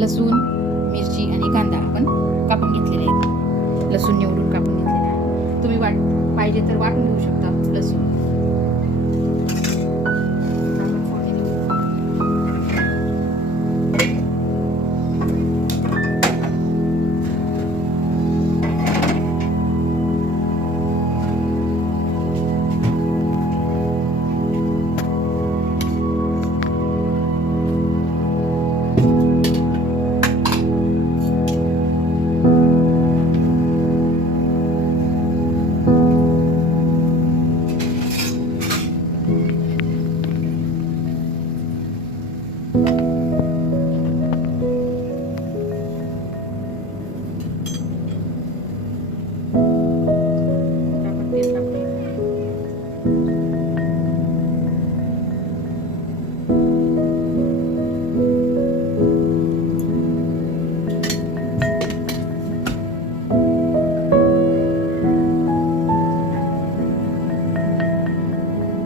लसूण, मिरची आणि कांदा आपण कापून घेतलेले आहेत. लसूण निवडून कापून घेतलेला आहे. तुम्ही पाहिजे तर वाटून घेऊ शकता लसूण.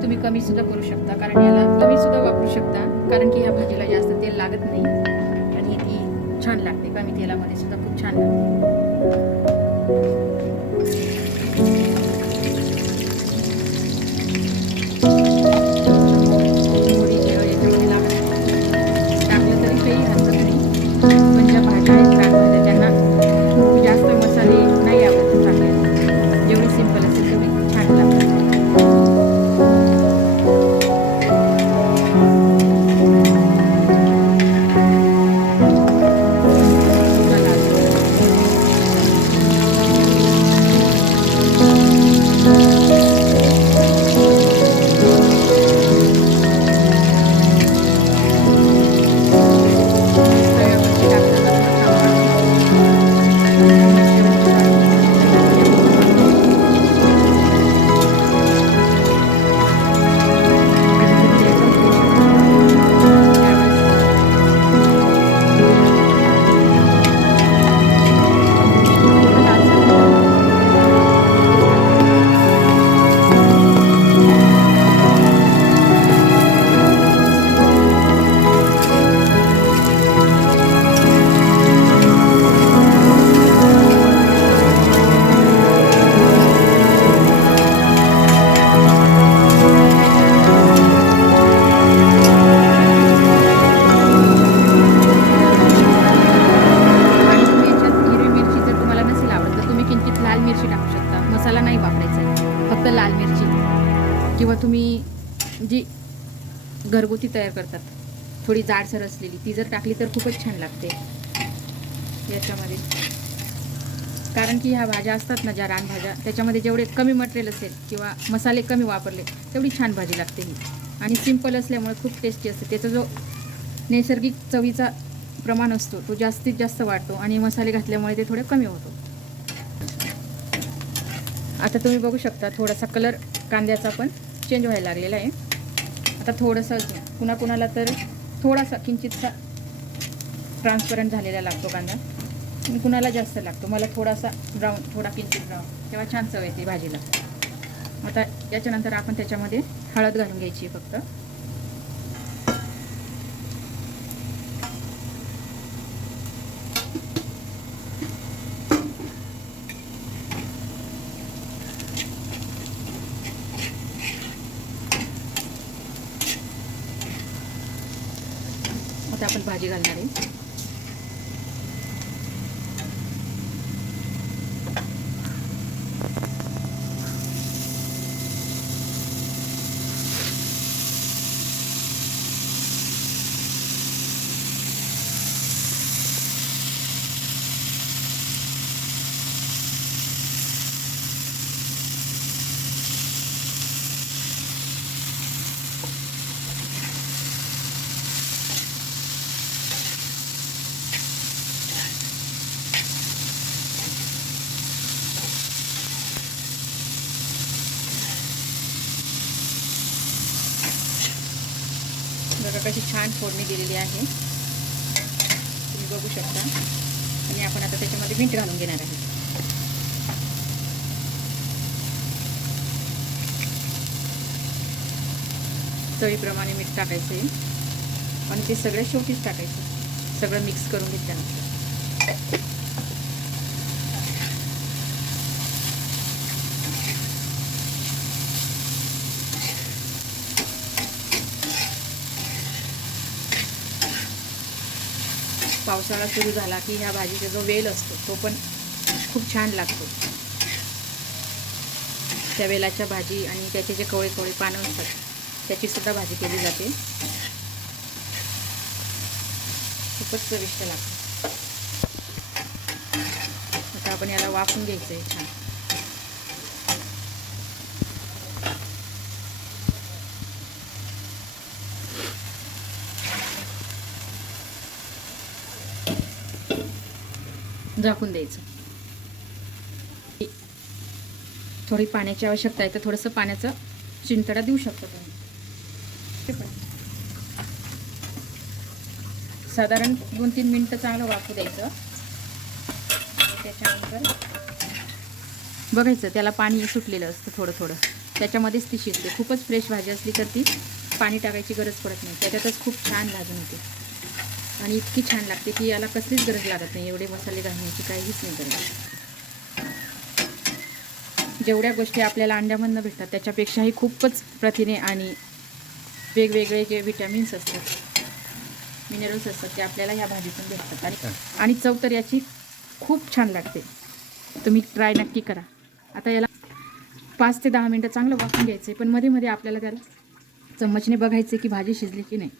तुम्ही कमी सुद्धा करू शकता, कारण याला कमी सुद्धा वापरू शकता, कारण की ह्या भाजीला जास्त तेल लागत नाही आणि ती छान लागते. कमी तेलामध्ये सुद्धा खूप छान लागते. मसाला नाही वापरायचा आहे, फक्त लाल मिरची किंवा तुम्ही जी घरगुती तयार करतात थोडी जाडसर असलेली ती जर टाकली तर खूपच छान लागते याच्यामध्ये. कारण की ह्या भाज्या असतात ना, ज्या रानभाज्या, त्याच्यामध्ये जेवढे कमी मटेरियल असेल किंवा मसाले कमी वापरले तेवढी छान भाजी लागते ही. आणि सिंपल असल्यामुळे खूप टेस्टी असते. त्याचा जो नैसर्गिक चवीचा प्रमाण असतो तो जास्तीत जास्त वाढतो आणि मसाले घातल्यामुळे ते थोडे कमी होतो. आता तुम्ही बघू शकता थोडासा कलर कांद्याचा पण चेंज व्हायला लागलेला आहे. आता थोडंसं कुणाला तर थोडासा किंचितसा ट्रान्सपरंट झालेला लागतो कांदा आणि कुणाला जास्त लागतो. मला थोडासा ब्राऊन, थोडा किंचित ब्राऊन, तेव्हा छान चव येते भाजीला. आता याच्यानंतर आपण त्याच्यामध्ये हळद घालून घ्यायची फक्त. आता आपण भाजी घालणार आहे. बघा कशी छान फोडणी दिलेली आहे, तुम्ही बघू शकता. आणि आपण आता त्याच्यामध्ये मीठ घालून घेणार आहे. चवीप्रमाणे मीठ टाकायचं आहे आणि ते सगळं शेवटीच टाकायचं. सगळं मिक्स करून घेतल्यानंतर पावसाळा सुरू झाला की ह्या भाजीचा जो वेल असतो तो पण खूप छान लागतो. त्या वेलाच्या भाजी आणि त्याचे जे कवळे कवळे पानं असतात त्याची सुद्धा भाजी केली जाते. खूपच चविष्ट लागते. आता आपण याला वाफून घ्यायचं आहे छान. झाकून द्यायचं. थोडी पाण्याची आवश्यकता आहे तर थोडंसं पाण्याचं शिंतडा देऊ शकतो तुम्ही. साधारण 2-3 मिनटं चांगलं वाफू द्यायचं. त्याच्यानंतर बघायचं त्याला पाणी सुटलेलं असतं थोडं थोडं, त्याच्यामध्येच ती शिजते. खूपच फ्रेश भाजी असली तर ती पाणी टाकायची गरज पडत नाही, त्याच्यातच खूप छान भाजून होते आणि इतकी छान लागते की याला कसलीच गरज लागत नाही. एवढे मसाले घालण्याची काहीच नाही गरज. जेवढ्या गोष्टी आपल्याला अंड्यामधनं भेटतात त्याच्यापेक्षाही खूपच प्रथिने आणि वेगवेगळे जे विटॅमिन्स असतात, मिनरल्स असतात ते आपल्याला ह्या भाजीतून भेटतात. आणि चव तर याची खूप छान लागते. तुम्ही ट्राय नक्की करा. आता याला 5 ते 10 मिनटं चांगलं वाफून घ्यायचं आहे, पण मध्ये मध्ये आपल्याला त्याला चम्मचने बघायचं की भाजी शिजली की नाही.